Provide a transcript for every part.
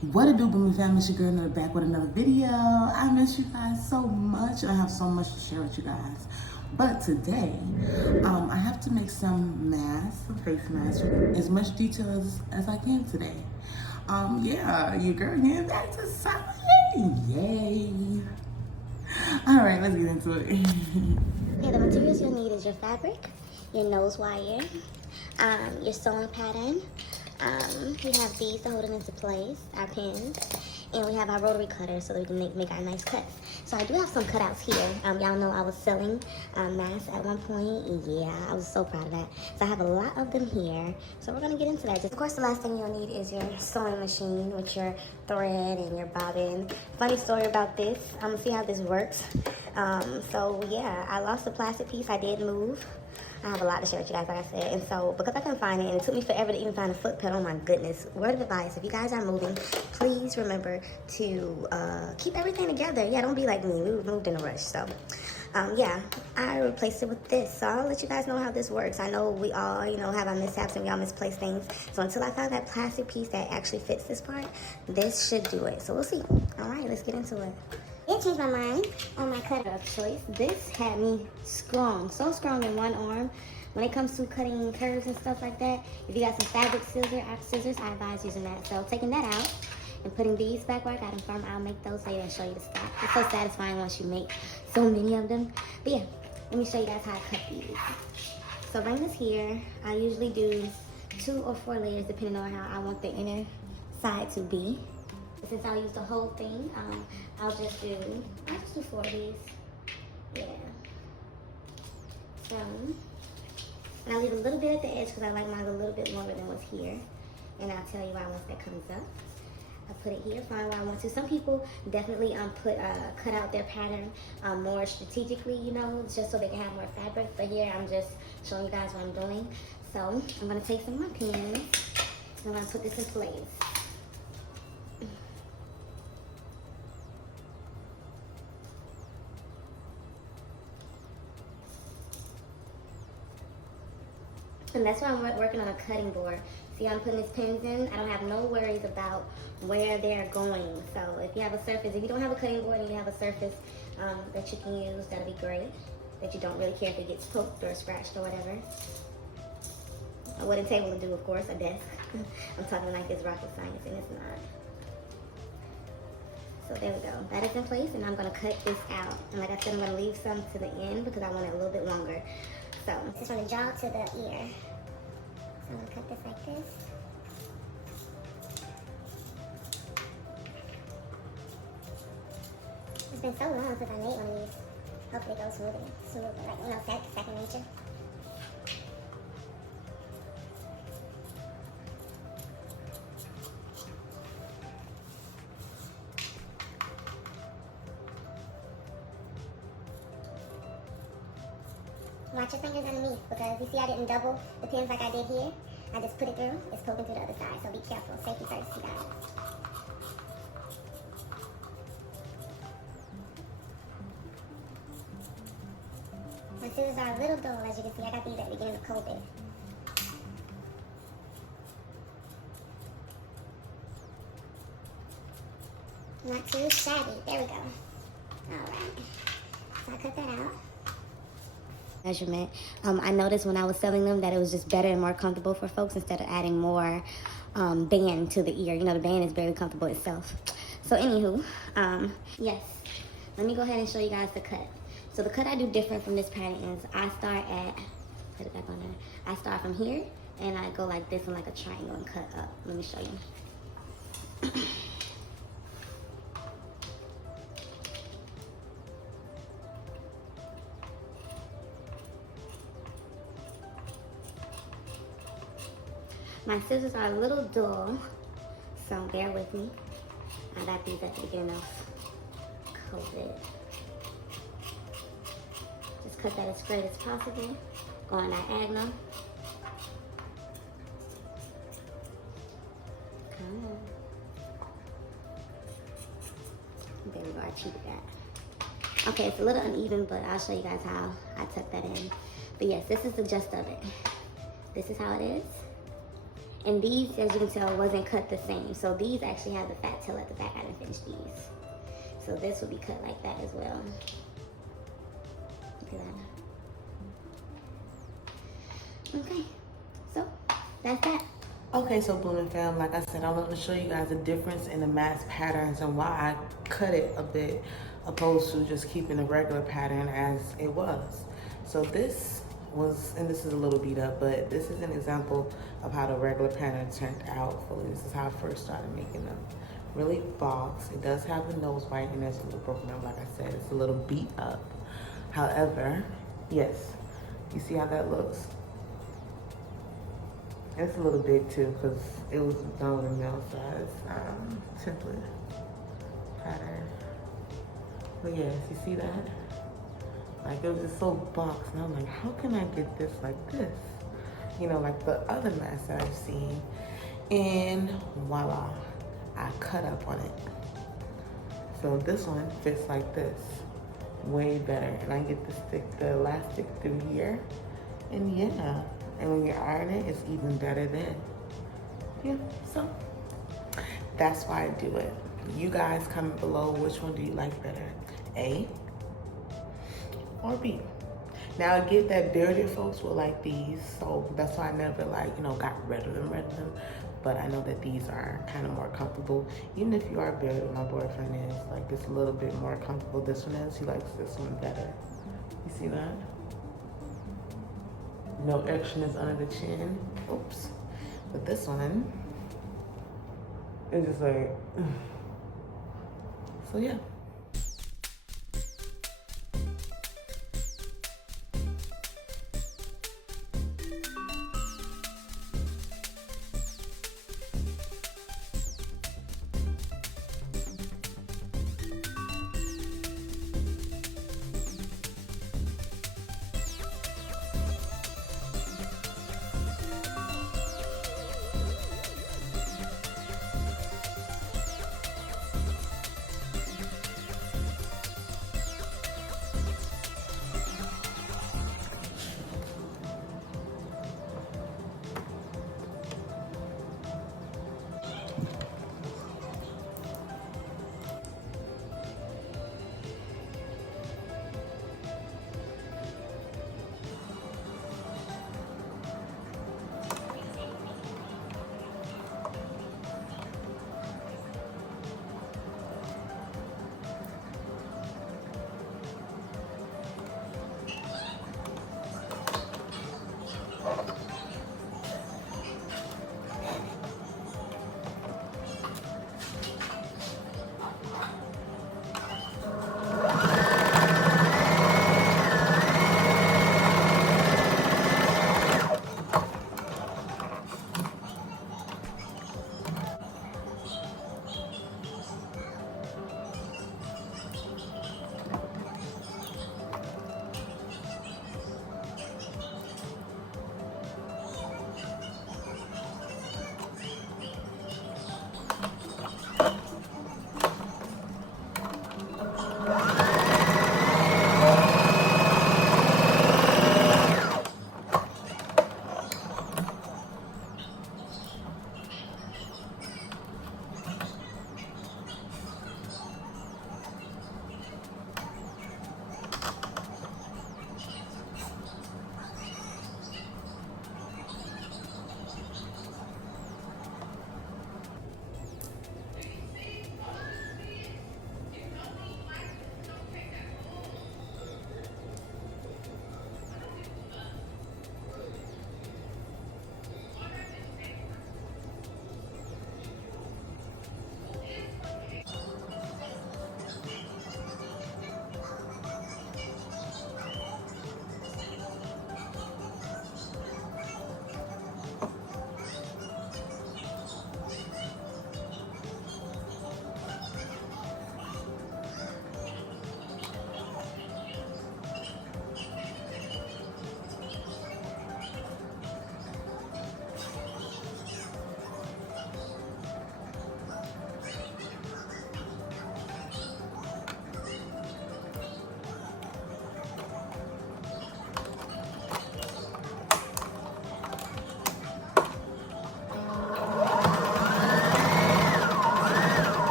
What it do, Boomy family? It's your girl in the back with another video. I miss you guys so much. I have so much to share with you guys. But today, I have to make some masks, some face masks, with as much detail as I can today. Yeah, your girl getting back to sewing. Yay. All right, let's get into it. Okay, the materials you'll need is your fabric, your nose wire, your sewing pattern. We have these to hold it into place, our pins, and we have our rotary cutters so that we can make our nice cuts. So I do have some cutouts here. Y'all know I was selling masks at one point. Yeah, I was so proud of that. So I have a lot of them here. So we're gonna get into that. Of course, the last thing you'll need is your sewing machine with your thread and your bobbin. Funny story about this. I'm gonna see how this works. So yeah, I lost the plastic piece. I did move. I have a lot to share with you guys, like I said. And so, because I couldn't find it, and it took me forever to even find a foot pedal, oh my goodness. Word of advice, if you guys are moving, please remember to keep everything together. Yeah, don't be like me. We moved in a rush. So, yeah, I replaced it with this. So I'll let you guys know how this works. I know we all, have our mishaps and we all misplace things. So until I find that plastic piece that actually fits this part, this should do it. So we'll see. All right, let's get into it. It changed my mind on my cutter of choice. This had me strong, so strong in one arm. When it comes to cutting curves and stuff like that, if you got some fabric scissors, I advise using that. So taking that out and putting these back where I got them from, I'll make those later and show you the stock. It's so satisfying once you make so many of them. But yeah, let me show you guys how I cut these. So bring this here. I usually do 2 or 4 layers depending on how I want the inner side to be. Since I'll use the whole thing, I'll just do 4 of these. Yeah. So, and I'll leave a little bit at the edge because I like mine a little bit longer than what's here. And I'll tell you why once that comes up. I put it here, find where I want to. Some people definitely cut out their pattern more strategically, just so they can have more fabric. But here I'm just showing you guys what I'm doing. So I'm gonna take some of my pins and I'm gonna put this in place. And that's why I'm working on a cutting board. See, I'm putting these pins in. I don't have no worries about where they're going. So if you have a surface, if you don't have a cutting board and you have a surface that you can use, that'll be great. That you don't really care if it gets poked or scratched or whatever. A wooden table to do, of course, a desk. I'm talking like it's rocket science, and it's not. So there we go. That is in place, and I'm gonna cut this out. And like I said, I'm gonna leave some to the end because I want it a little bit longer. So this is from the jaw to the ear. So I'm gonna cut this like this. It's been so long since I made one of these. Hopefully it goes smooth, like, second nature. Watch your fingers underneath because you see I didn't double the pins like I did here. I just put it through. It's poking through the other side, so be careful. Safety first, you guys. My scissors are a little dull, as you can see. I got these at the beginning of COVID. Not too shabby. There we go. Alright. So I cut that out. Measurement. I noticed when I was selling them that it was just better and more comfortable for folks instead of adding more band to the ear. The band is very comfortable itself. So anywho, yes, let me go ahead and show you guys the cut. So the cut I do different from this pattern is I start at, put it back on there. I start from here and I go like this in like a triangle and cut up. Let me show you. My scissors are a little dull, so bear with me. I got these at the beginning of COVID. Just cut that as straight as possible, going diagonal. Come on. There we go, I cheated that. Okay, it's a little uneven, but I'll show you guys how I tuck that in. But yes, this is the gist of it. This is how it is. And these, as you can tell, wasn't cut the same. So these actually have the fat tail at the back. I didn't finish these. So this will be cut like that as well. Look at that. Okay, so that's that. Okay, so Blooming Fam, like I said, I want to show you guys the difference in the mask patterns and why I cut it a bit opposed to just keeping the regular pattern as it was. So this was, and this is a little beat up, but this is an example of how the regular pattern turned out fully. This is how I first started making them. Really box. It does have the nose white and there's a little broken up, like I said. It's a little beat up. However, yes, you see how that looks? It's a little big too because it was done with a male size template pattern. But yes, you see that? Like it was just so boxed and I'm like, how can I get this like this? You know, like the other masks that I've seen. And voila, I cut up on it. So this one fits like this, way better. And I get to stick the elastic through here. And yeah, and when you iron it, it's even better then. Yeah, so that's why I do it. You guys comment below, which one do you like better? A or B? Now I get that bearded folks will like these, so that's why I never like, you know, got rid of them. But I know that these are kind of more comfortable. Even if you are bearded, my boyfriend is, like it's a little bit more comfortable. This one is, he likes this one better. You see that? No extraness under the chin. Oops. But this one, it's just like, so yeah.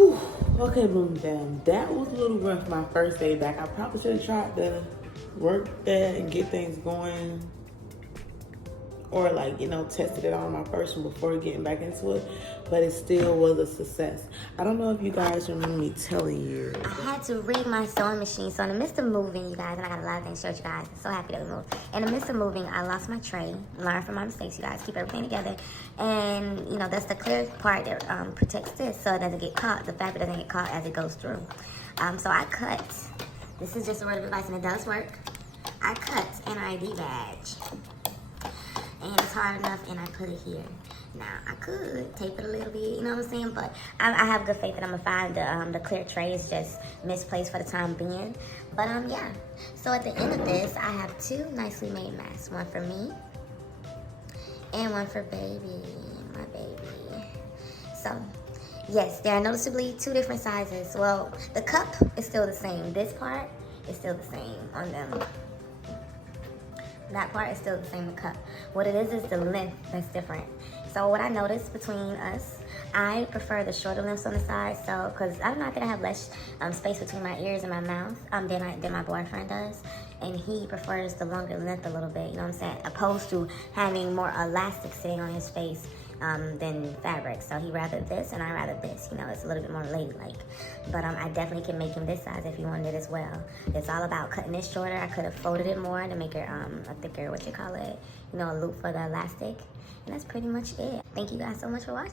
Whew. Okay, boom, down. That was a little rough my first day back. I probably should have tried to work that and get things going, or like, you know, tested it on my first one before getting back into it, but it still was a success. I don't know if you guys remember me telling you. I had to rig my sewing machine. So in the midst of moving, you guys, and I got a lot of things to show you guys. I'm so happy that we moved. In the midst of moving, I lost my tray. Learn from my mistakes, you guys. Keep everything together. And, you know, that's the clear part that protects this so it doesn't get caught. The fabric doesn't get caught as it goes through. So I cut. This is just a word of advice, and it does work. I cut an ID badge. And it's hard enough, and I put it here. Now, I could tape it a little bit, you know what I'm saying? But I have good faith that I'm going to find the clear tray is just misplaced for the time being. But, yeah. So, at the end of this, I have two nicely made masks. One for me and one for baby, my baby. So, yes, there are noticeably two different sizes. Well, the cup is still the same. This part is still the same on them. That part is still the same, the cup. What it is the length that's different. So what I noticed between us, I prefer the shorter lengths on the side. So, because I don't know, I think I have less space between my ears and my mouth than my boyfriend does. And he prefers the longer length a little bit, you know what I'm saying? Opposed to having more elastic sitting on his face than fabric. So he rather this and I rather this, you know, it's a little bit more ladylike. But I definitely can make him this size if you wanted it as well. It's all about cutting this shorter. I could have folded it more to make it a thicker, a loop for the elastic. And that's pretty much it. Thank you guys so much for watching.